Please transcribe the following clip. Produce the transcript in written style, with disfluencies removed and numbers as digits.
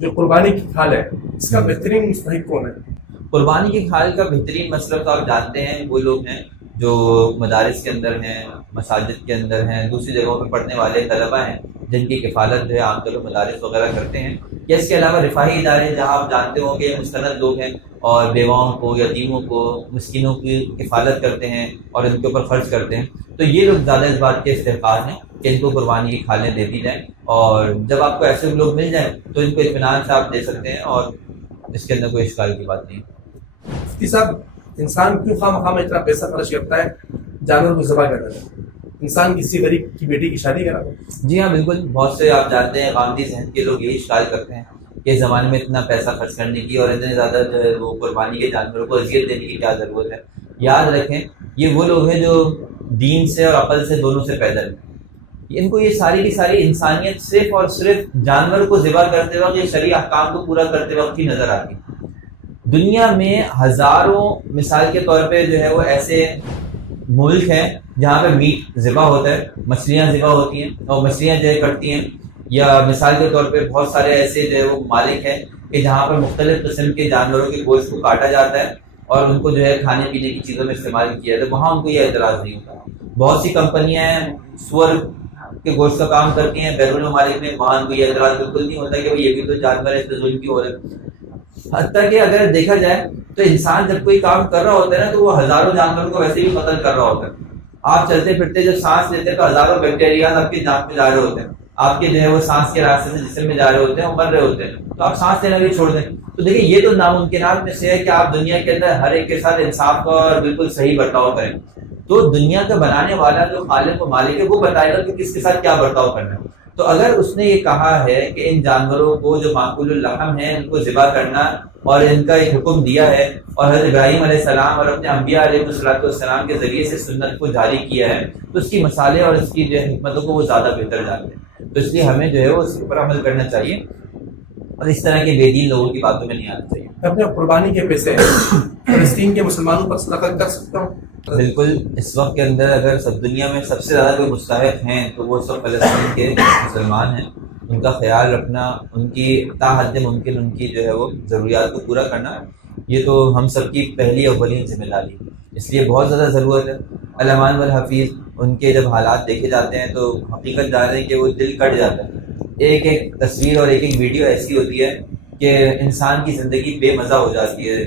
جو قربانی کی کھال ہے اس کا بہترین مستحق کون ہے؟ قربانی کی کھال کا بہترین مسئلہ تو آپ جانتے ہیں، وہ لوگ ہیں جو مدارس کے اندر ہیں، مساجد کے اندر ہیں، دوسری جگہوں پہ پڑھنے والے طلبہ ہیں، جن کی کفالت جو ہے عام طور پر مدارس وغیرہ کرتے ہیں، یا اس کے علاوہ رفاہی ادارے جہاں آپ جانتے ہوں کہ مستند لوگ ہیں اور بیواؤں کو، یتیموں کو، مسکینوں کی کفالت کرتے ہیں اور ان کے اوپر خرچ کرتے ہیں. تو یہ لوگ زیادہ اس بات کے استحقاق ہیں کہ ان کو قربانی کی کھالیں دے دی جائیں، اور جب آپ کو ایسے لوگ مل جائیں تو ان کو اطمینان سے آپ دے سکتے ہیں، اور اس کے اندر کوئی اشکال کی بات نہیں. مفتی صاحب، انسان کیوں خواہ مخواہ اتنا پیسہ خرچ کرتا ہے جانور کو ذبح کرنے میں؟ انسان کسی غریب کی بیٹی کی شادی کرا دو. جی ہاں بالکل، بہت سے آپ جانتے ہیں غامدی ذہن کے لوگ یہی اشکال کرتے ہیں کہ اس زمانے میں اتنا پیسہ خرچ کرنے کی اور اتنے زیادہ جو ہے وہ قربانی کے جانوروں کو اذیت دینے کی کیا ضرورت ہے. یاد رکھیں یہ وہ لوگ ہیں جو دین سے اور عقل سے دونوں سے پیدل ہیں. ان کو یہ ساری کی ساری انسانیت صرف اور صرف جانور کو ذبح کرتے وقت، یہ شرعی احکام کو پورا کرتے وقت ہی نظر آتی. دنیا میں ہزاروں مثال کے طور پہ جو ہے وہ ایسے ملک ہیں جہاں پہ میٹ ذبح ہوتا ہے، مچھلیاں ذبح ہوتی ہیں اور مچھلیاں جو ہے کٹتی ہیں، یا مثال کے طور پہ بہت سارے ایسے جو ہے وہ ممالک ہیں کہ جہاں پر مختلف قسم کے جانوروں کے گوشت کو کاٹا جاتا ہے اور ان کو جو ہے کھانے پینے کی چیزوں میں استعمال کیا جاتا ہے، وہاں ان کو یہ اعتراض نہیں ہوتا. بہت سی کمپنیاں ہیں سور کے گوشت کا کام کرتی ہیں بیرون ممالک میں، وہاں ان کو یہ اعتراض بالکل نہیں ہوتا کہ یہ بھی تو جانور ہے، اس پہ ظلم کیوں ہو رہا ہے. حتیٰ کہ اگر دیکھا جائے تو انسان جب کوئی کام کر رہا ہوتا ہے نا تو وہ ہزاروں جانوروں کو ویسے ہی قتل کر رہا ہوتا ہے. آپ چلتے پھرتے جب سانس لیتے ہیں تو ہزاروں بیکٹیریاز آپ کی جان میں جا رہے ہوتے ہیں، آپ کے جو ہے وہ سانس کے راستے سے جسم میں جا رہے ہوتے ہیں، وہ مر رہے ہوتے ہیں، تو آپ سانس لینا بھی چھوڑ دیں. تو دیکھیں یہ تو ناممکنات میں سے ہے کہ آپ دنیا کے اندر ہر ایک کے ساتھ انصاف اور بالکل صحیح برتاؤ کریں. تو دنیا کا بنانے والا جو خالق و مالک ہے وہ بتائے گا کہ کس کے ساتھ کیا برتاؤ کرنا ہے. تو اگر اس نے یہ کہا ہے کہ ان جانوروں کو جو معقول اللحم ہیں ان کو ذبح کرنا اور ان کا ایک حکم دیا ہے، اور حضرت ابراہیم علیہ السلام اور اپنے انبیاء علیہ السلام کے ذریعے سے سنت کو جاری کیا ہے، تو اس کی مسالے اور اس کی جو ہے حکمتوں کو وہ زیادہ بہتر جانتے ہیں. تو اس لیے ہمیں جو ہے وہ اس پر عمل کرنا چاہیے اور اس طرح کے بے دین لوگوں کی باتوں میں نہیں آنا چاہیے. اپنے قربانی کے پیسے فلسطین کے مسلمانوں پر صدقہ کر سکتا ہوں؟ بالکل، اس وقت کے اندر اگر سب دنیا میں سب سے زیادہ کوئی مستحق ہیں تو وہ سب فلسطین کے مسلمان ہیں. ان کا خیال رکھنا، ان کی تا حد ممکن ان کی جو ہے وہ ضروریات کو پورا کرنا، یہ تو ہم سب کی پہلی اولین ذمہ داری ہے. اس لیے بہت زیادہ ضرورت ہے. علمان والحفیظ ان کے جب حالات دیکھے جاتے ہیں تو حقیقت جان رہے ہیں کہ وہ دل کٹ جاتا ہے. ایک ایک تصویر اور ایک ایک ویڈیو ایسی ہوتی ہے کہ انسان کی زندگی بے مزہ ہو جاتی ہے.